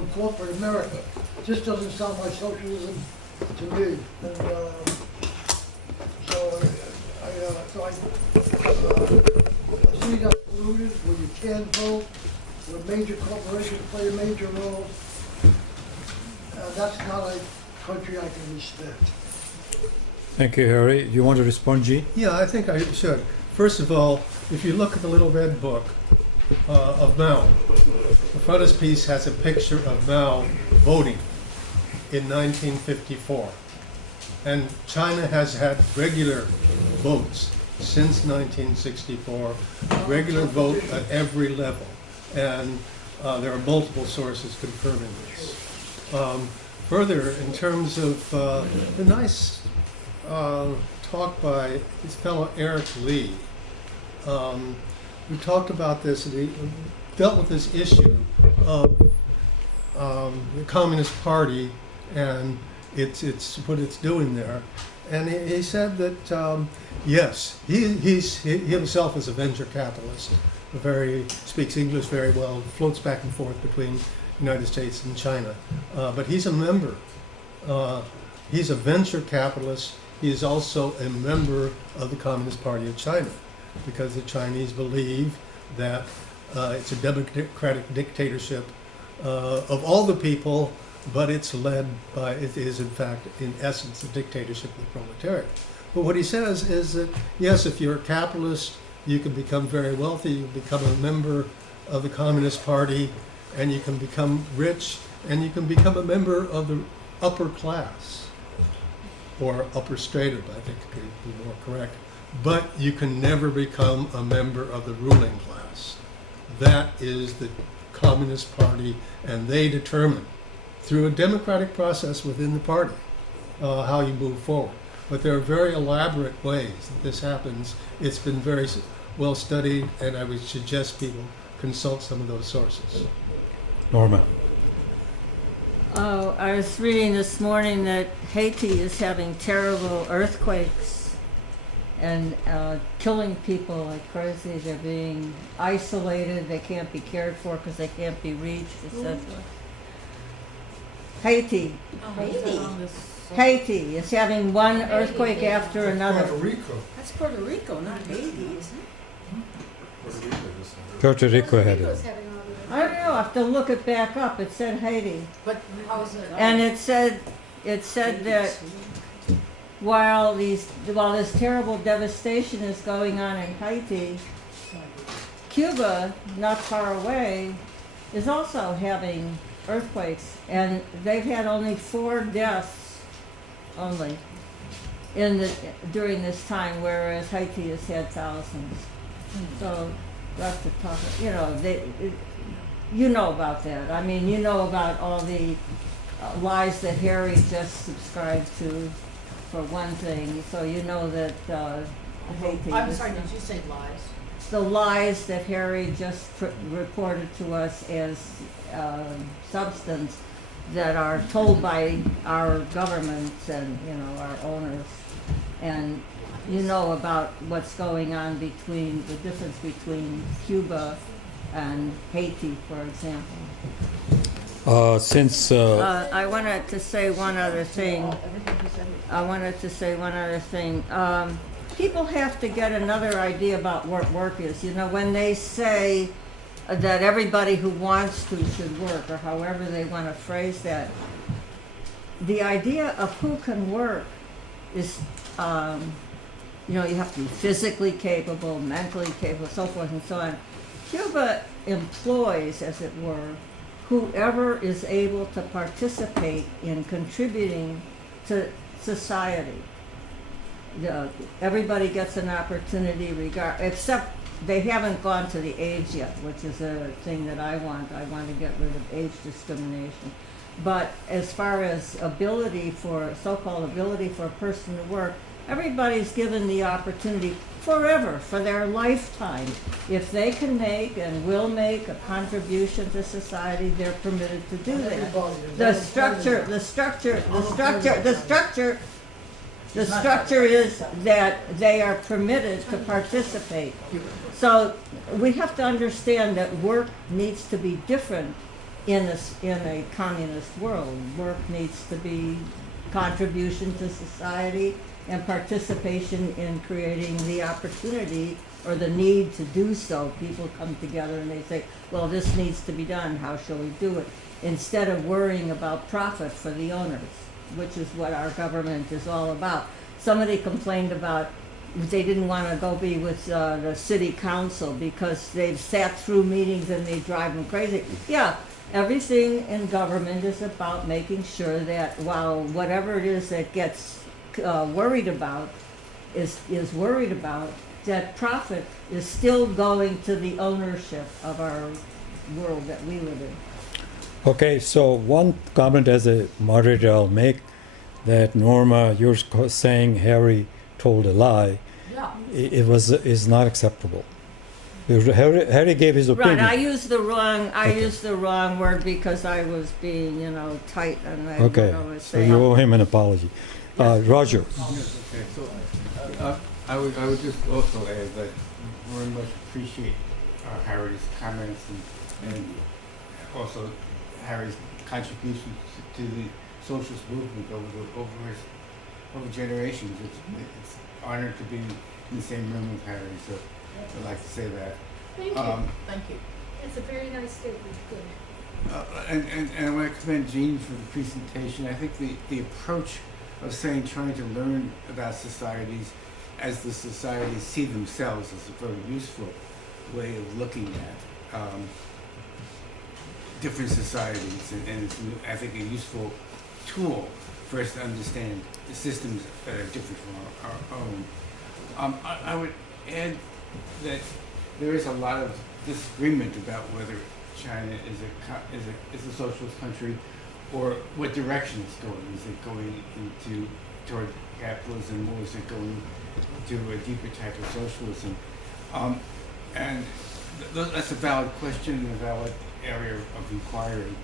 on corporate America. This doesn't sound like socialism to me. And so I see that polluted, where you can't vote, where major corporations play a major role. That's not a country I can respect. Thank you, Harry. Do you want to respond, G? Yeah, I think I should. First of all, if you look at the little red book of Mao, the frontispiece has a picture of Mao voting in 1954. And China has had regular votes since 1964, regular vote at every level. And there are multiple sources confirming this. Further, in terms of the nice talk by his fellow Eric Lee, we talked about this, and he dealt with this issue of the Communist Party and it's what it's doing there. And he said that, yes, he himself is a venture capitalist, speaks English very well, floats back and forth between the United States and China. But he's a member. He's a venture capitalist. He is also a member of the Communist Party of China, because the Chinese believe that it's a democratic dictatorship of all the people, but it's led by, it is in fact, in essence, a dictatorship of the proletariat. But what he says is that, yes, if you're a capitalist, you can become very wealthy, you can become a member of the Communist Party, and you can become rich, and you can become a member of the upper class, or upper stratum, I think could be more correct. But you can never become a member of the ruling class. That is the Communist Party, and they determine, through a democratic process within the party, how you move forward. But there are very elaborate ways that this happens. It's been very well studied, and I would suggest people consult some of those sources. Norma. Oh, I was reading this morning that Haiti is having terrible earthquakes and killing people like crazy. They're being isolated. They can't be cared for because they can't be reached, etc. Haiti. Oh, Haiti. Haiti is having one earthquake after another. Puerto Rico. That's Puerto Rico, not Haiti, isn't it? Puerto Rico had it. I don't know. I have to look it back up. It said Haiti, But how is it? and it said that while this terrible devastation is going on in Haiti, Cuba, not far away, is also having earthquakes, and they've had only 4 deaths during this time, whereas Haiti has had thousands. So that's the talk. You know about that. I mean, you know about all the lies that Harry just subscribed to, for one thing. So you know that Haiti. I'm sorry, did you say lies? The lies that Harry just reported to us as substance that are told by our governments and our owners, and you know about what's going on the difference between Cuba and Haiti, for example. I wanted to say one other thing. People have to get another idea about what work is. When they say that everybody who wants to should work, or however they want to phrase that, the idea of who can work is, you have to be physically capable, mentally capable, so forth and so on. Cuba employs, as it were, whoever is able to participate in contributing to society. Everybody gets an opportunity, except they haven't gone to the age yet, which is a thing that I want. I want to get rid of age discrimination. But as far as so-called ability for a person to work, everybody's given the opportunity forever, for their lifetime. If they can make and will make a contribution to society, they're permitted to do that. The structure is that they are permitted to participate. So we have to understand that work needs to be different in a communist world. Work needs to be contribution to society and participation in creating the opportunity or the need to do so. People come together and they say, well, this needs to be done, how shall we do it? Instead of worrying about profit for the owners, which is what our government is all about. Somebody complained about they didn't want to go be with the city council because they've sat through meetings and they drive them crazy. Yeah, everything in government is about making sure that while whatever it is that gets worried about is worried about, that profit is still going to the ownership of our world that we live in. Okay, so one comment as a moderator I'll make, that Norma, you're saying Harry told a lie. Yeah. Is not acceptable. Harry gave his opinion. Right, I used the wrong word because I was being, tight and I Okay, what I was so saying. you owe him an apology. Roger. Okay, so I would just also add that very much appreciate Harry's comments and also Harry's contributions to the socialist movement over generations. It's an honor to be in the same room with Harry, so I'd like to say that. Thank you. It's a very nice statement. Good. And I want to commend Jean for the presentation. I think the approach of trying to learn about societies as the societies see themselves is a very useful way of looking at different societies, and it's, I think, a useful tool for us to understand the systems that are different from our own. I would add that there is a lot of disagreement about whether China is a socialist country or what direction it's going. Is it going toward capitalism, or is it going to a deeper type of socialism? And that's a valid question and a valid area of inquiry.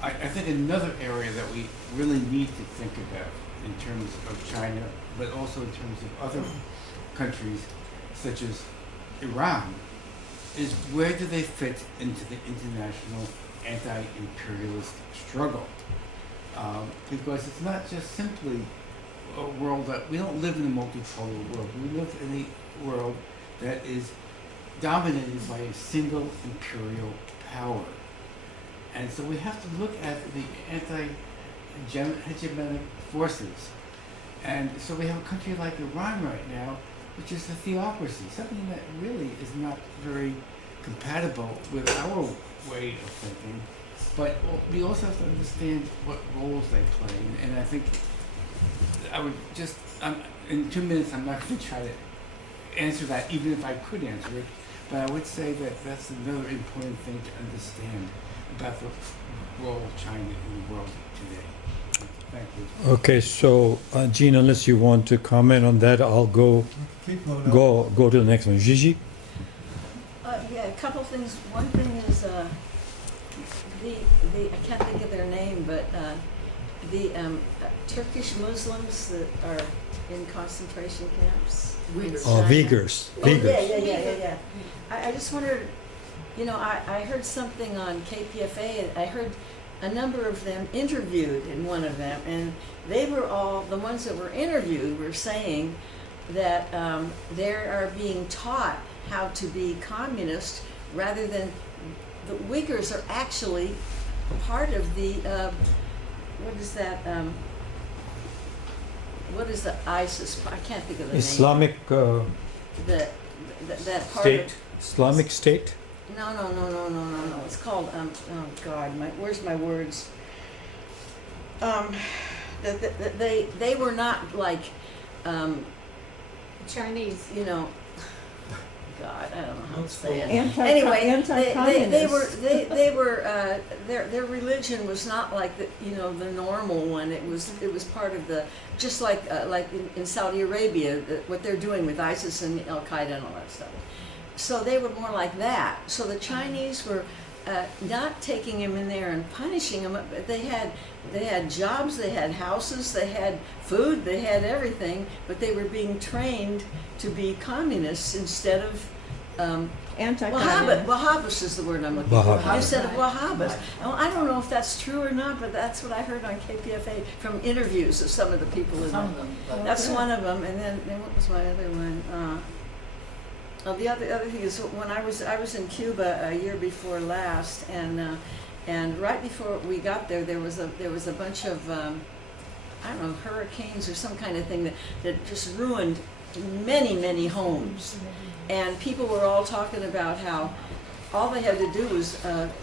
I think another area that we really need to think about in terms of China, but also in terms of other countries such as Iran, is where do they fit into the international anti-imperialist struggle? Because it's not just simply a world that we don't live in a multipolar world. We live in a world that is dominated by a single imperial power. And so we have to look at the anti-hegemonic forces. And so we have a country like Iran right now, which is a theocracy, something that really is not very compatible with our way of thinking. But we also have to understand what roles they play. And I think I would just, in 2 minutes, I'm not going to try to answer that, even if I could answer it. But I would say that that's another important thing to understand about the role of China in the world today. Thank you. Okay, so Jean, unless you want to comment on that, I'll go to the next one. Gigi? Yeah, a couple things. One thing is I can't think of their name, but the Turkish Muslims that are in concentration camps. Uyghurs. Oh, yeah. I just wondered, I heard something on KPFA, and I heard a number of them interviewed in one of them, and they were all, the ones that were interviewed were saying that they are being taught how to be communist rather than, the Uyghurs are actually part of the, what is that, what is the ISIS, I can't think of the Islamic name. That part State? of, Islamic State? No. It's called, oh God, where's my words? They were not like, Chinese. God, I don't know how to say it. Anti-communist. They were their religion was not like the normal one. It was part of the, just like in Saudi Arabia, what they're doing with ISIS and Al Qaeda and all that stuff. So they were more like that. So the Chinese were not taking him in there and punishing him. But they had jobs, they had houses, they had food, they had everything. But they were being trained to be communists instead of Anti-communist. Wahhabis is the word I'm looking for. Wahhabis. You said Wahhabis. Well, I don't know if that's true or not, but that's what I heard on KPFA from interviews of some of the people in Some there. of them, but That's one of them, and then what was my other one? The other thing is when I was in Cuba a year before last, and right before we got there, there was a bunch of I don't know, hurricanes or some kind of thing that just ruined many homes, and people were all talking about how all they had to do was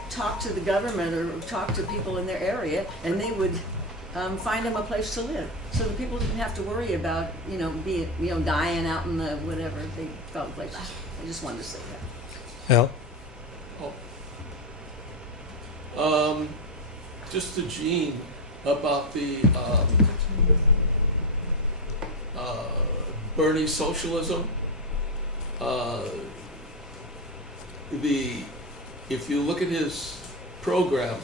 talk to the government or talk to people in their area, and they would find them a place to live. So the people didn't have to worry about dying out in the whatever. They found places. I just wanted to say that. Al? Just to Gene about the Bernie socialism. If you look at his program,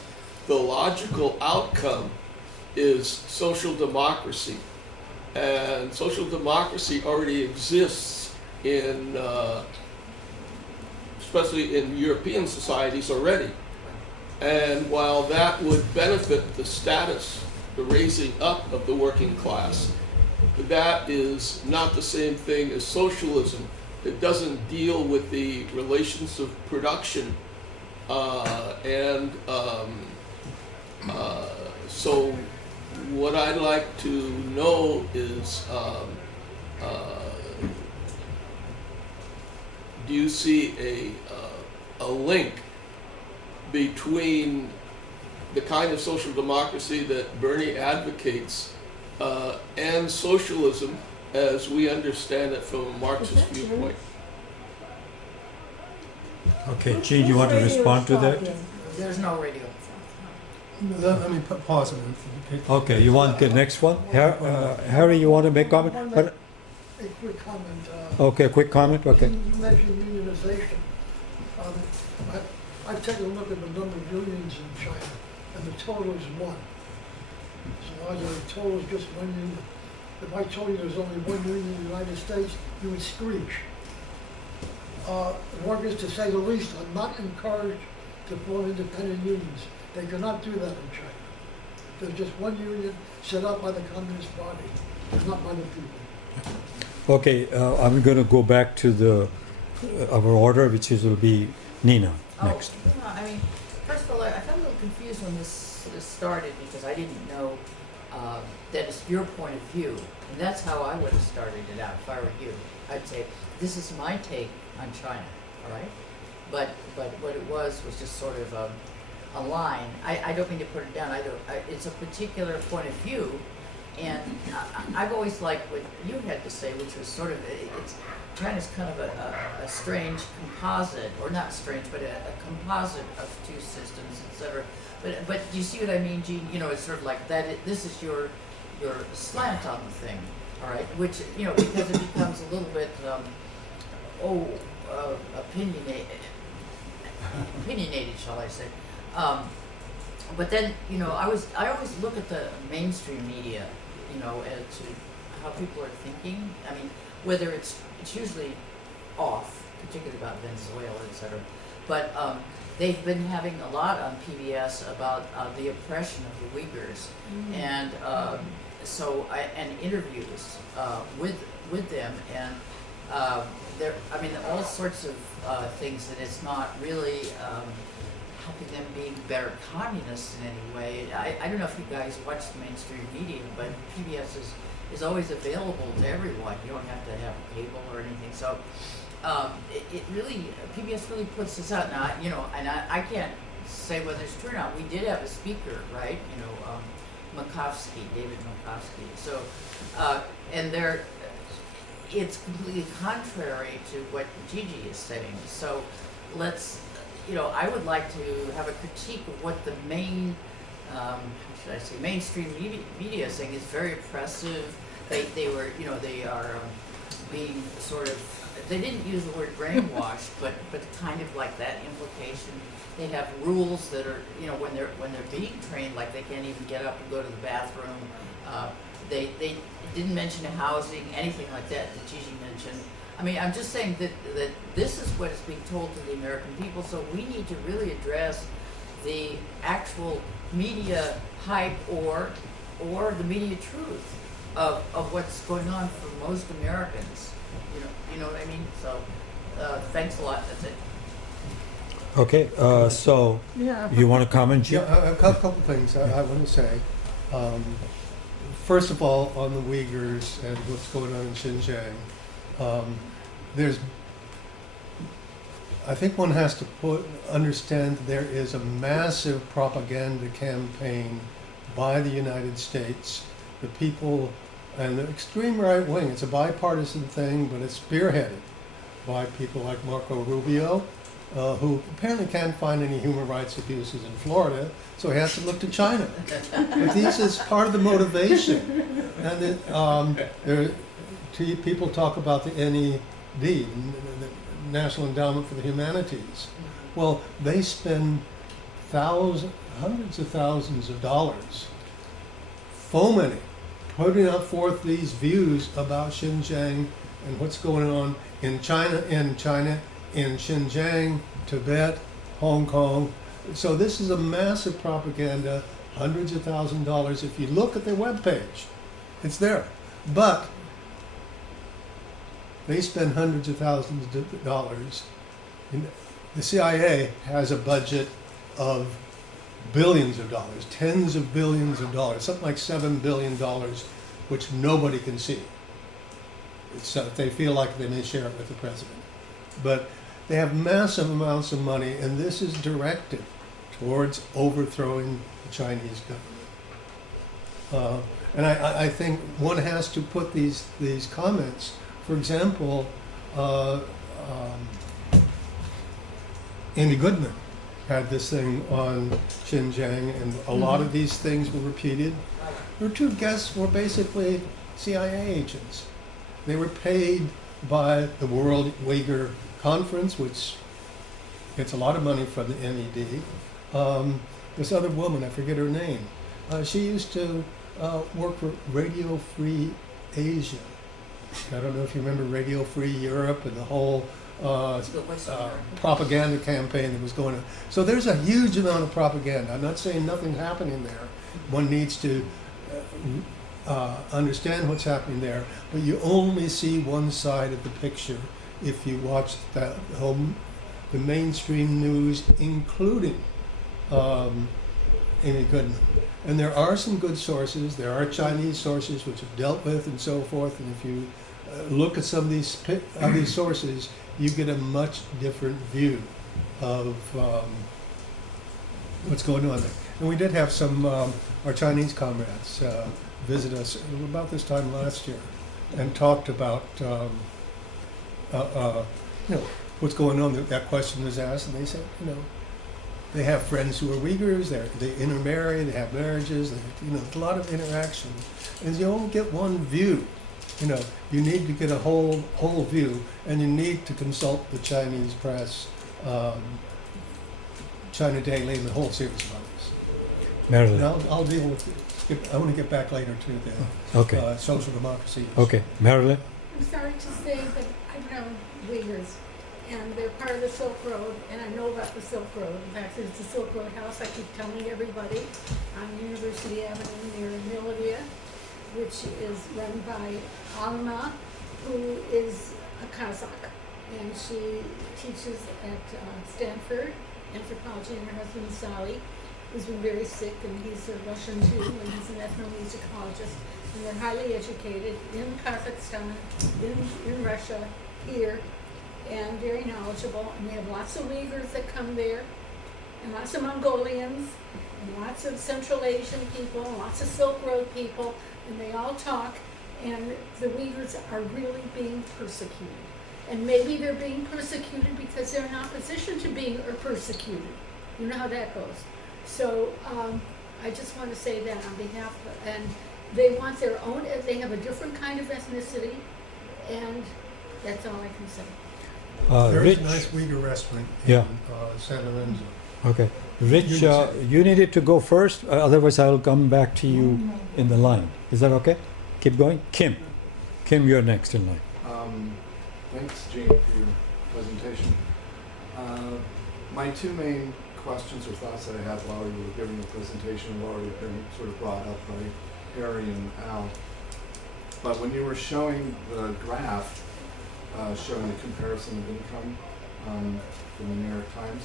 the logical outcome is social democracy, and social democracy already exists in, especially in European societies already. And while that would benefit the status, the raising up of the working class, that is not the same thing as socialism. It doesn't deal with the relations of production. So what I'd like to know is, do you see a link between the kind of social democracy that Bernie advocates and socialism as we understand it from a Marxist viewpoint? Okay, Gene, you want to respond to that? there's no radio. Let me pause a minute. Okay, you want the next one? Harry, you want to make comment? But, A quick comment. okay, quick comment, okay. You mentioned unionization. I've taken a look at the number of unions in China, and the total is 1. So the total is just 1 union. If I told you there's only 1 union in the United States, you would screech. Workers, to say the least, are not encouraged to form independent unions. They cannot do that in China. There's just 1 union set up by the Communist Party, not by the people. Okay, I'm going to go back to our order, which will be Nina next. I mean, first of all, I felt a little confused when this started because I didn't know that it's your point of view. And that's how I would have started it out if I were you. I'd say, this is my take on China, all right? But what it was just sort of a line. I don't mean to put it down. It's a particular point of view. And I've always liked what you had to say, which was sort of, China's kind of a strange composite, or not strange, but a composite of 2 systems, etc. But you see what I mean, Gene? You know, it's sort of like that. This is your slant on the thing, all right? Which, you know, because it becomes a little bit, opinionated, shall I say? But then, you know, I always look at the mainstream media, you know, as to how people are thinking. I mean, whether it's usually off, particularly about Venezuela, etc. But they've been having a lot on PBS about the oppression of the Uyghurs, and and interviews with them, and there, I mean, all sorts of things that it's not really helping them being better communists in any way. I don't know if you guys watch the mainstream media, but PBS is always available to everyone. You don't have to have cable or anything. So it really, PBS really puts this out. Now, you know, and I can't say whether it's true or not. We did have a speaker, right? You know, David Makovsky. So, and it's completely contrary to what Gigi is saying. So let's, you know, I would like to have a critique of what the main, how should I say, mainstream media is saying is very oppressive. They were, you know, they are being sort of, they didn't use the word brainwashed, but kind of like that implication. They have rules that are, you know, when they're being trained, like they can't even get up and go to the bathroom. They didn't mention housing, anything like that Gigi mentioned. I mean, I'm just saying that this is what is being told to the American people, so we need to really address the actual media hype or the media truth of what's going on for most Americans. You know what I mean? So, thanks a lot. That's it. Okay, so Yeah. you want to comment, Jim? Yeah, a couple things I want to say. First of all, on the Uyghurs and what's going on in Xinjiang, I think one has to understand there is a massive propaganda campaign by the United States, the people, and the extreme right wing. It's a bipartisan thing, but it's spearheaded by people like Marco Rubio, who apparently can't find any human rights abuses in Florida, so he has to look to China. But this is part of the motivation. And people talk about the NED, the National Endowment for the Humanities. Well, they spend hundreds of thousands of dollars fomenting, putting out forth these views about Xinjiang and what's going on in China, in Xinjiang, Tibet, Hong Kong. So this is a massive propaganda, hundreds of thousands of dollars. If you look at their webpage, it's there. But they spend hundreds of thousands of dollars. The CIA has a budget of billions of dollars, tens of billions of dollars, something like $7 billion, which nobody can see. They feel like they may share it with the president. But they have massive amounts of money, and this is directed towards overthrowing the Chinese government. And I think one has to put these comments. For example, Andy Goodman had this thing on Xinjiang, and a lot of these things were repeated. Their two guests were basically CIA agents. They were paid by the World Uyghur Conference, which gets a lot of money from the NED. This other woman, I forget her name, she used to work for Radio Free Asia. I don't know if you remember Radio Free Europe and the whole propaganda campaign that was going on. So there's a huge amount of propaganda. I'm not saying nothing's happening there. One needs to understand what's happening there, but you only see one side of the picture if you watch the mainstream news, including Amy Goodman. And there are some good sources. There are Chinese sources which have dealt with and so forth. And if you look at some of these sources, you get a much different view of what's going on there. And we did have some our Chinese comrades visit us about this time last year and talked about what's going on. That question was asked, and they said, they have friends who are Uyghurs. They intermarry. They have marriages. There's a lot of interaction, and you only get one view. You need to get a whole view, and you need to consult the Chinese press, China Daily, and the whole series of others. Marilyn. And I'll deal with it. I want to get back later to the social democracy. Okay, Marilyn. I'm sorry to say that I've known Uyghurs, and they're part of the Silk Road, and I know about the Silk Road. In fact, there's the Silk Road House I keep telling everybody on University Avenue near Militia, which is run by Alma, who is a Kazakh, and she teaches at Stanford Anthropology, and her husband Sally has been very sick, and he's a Russian Jew, and he's an ethnomusicologist, and they're highly educated in Kazakhstan, in Russia, here, and very knowledgeable, and we have lots of Uyghurs that come there, and lots of Mongolians, and lots of Central Asian people, and lots of Silk Road people, and they all talk, and the Uyghurs are really being persecuted. And maybe they're being persecuted because they're in opposition to being persecuted. You know how that goes. So I just want to say that on behalf of, and they want their own, they have a different kind of ethnicity, and that's all I can say. There's Rich. a nice Uyghur restaurant Yeah. in San Lorenzo. Okay. Rich, you needed to go first, otherwise I will come back to you in the line. Is that okay? Keep going. Kim, you're next in line. Thanks, Gene, for your presentation. My two main questions or thoughts that I had while you were giving the presentation have already been sort of brought up by Harry and Al. But when you were showing the graph, showing the comparison of income from the New York Times,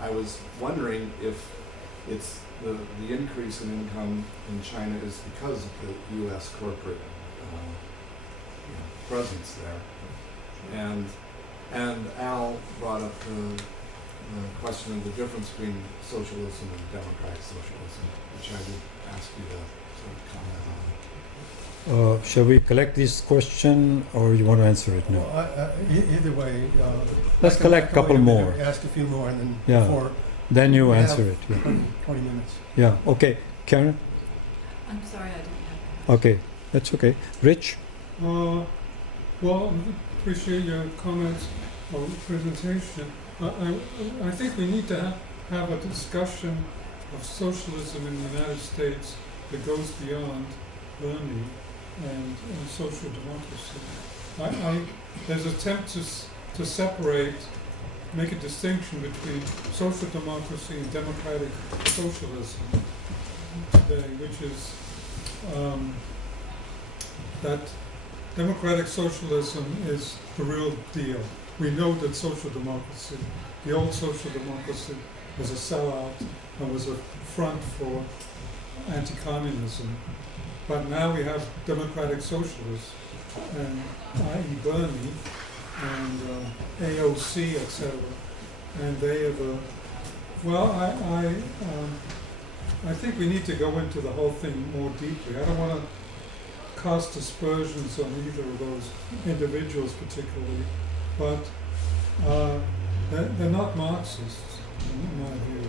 I was wondering if it's the increase in income in China is because of the U.S. corporate presence there. And Al brought up the question of the difference between socialism and democratic socialism, which I would ask you to sort of comment on. Shall we collect this question, or you want to answer it now? Well, either way. Let's collect a couple more. Ask a few more, and then Yeah. before Then you we answer have it. Yeah. 20 minutes. Yeah. Okay. Karen? I'm sorry, I didn't have Okay. That's okay. Rich? Well, appreciate your comments or presentation. I think we need to have a discussion of socialism in the United States that goes beyond Bernie and social democracy. There's an attempt to separate, make a distinction between social democracy and democratic socialism today, which is that democratic socialism is the real deal. We know that social democracy, the old social democracy, was a sellout and was a front for anti-communism. But now we have democratic socialists, and i.e. Bernie and AOC, etc. And they have I think we need to go into the whole thing more deeply. I don't want to cast aspersions on either of those individuals particularly, but they're not Marxists, in my view.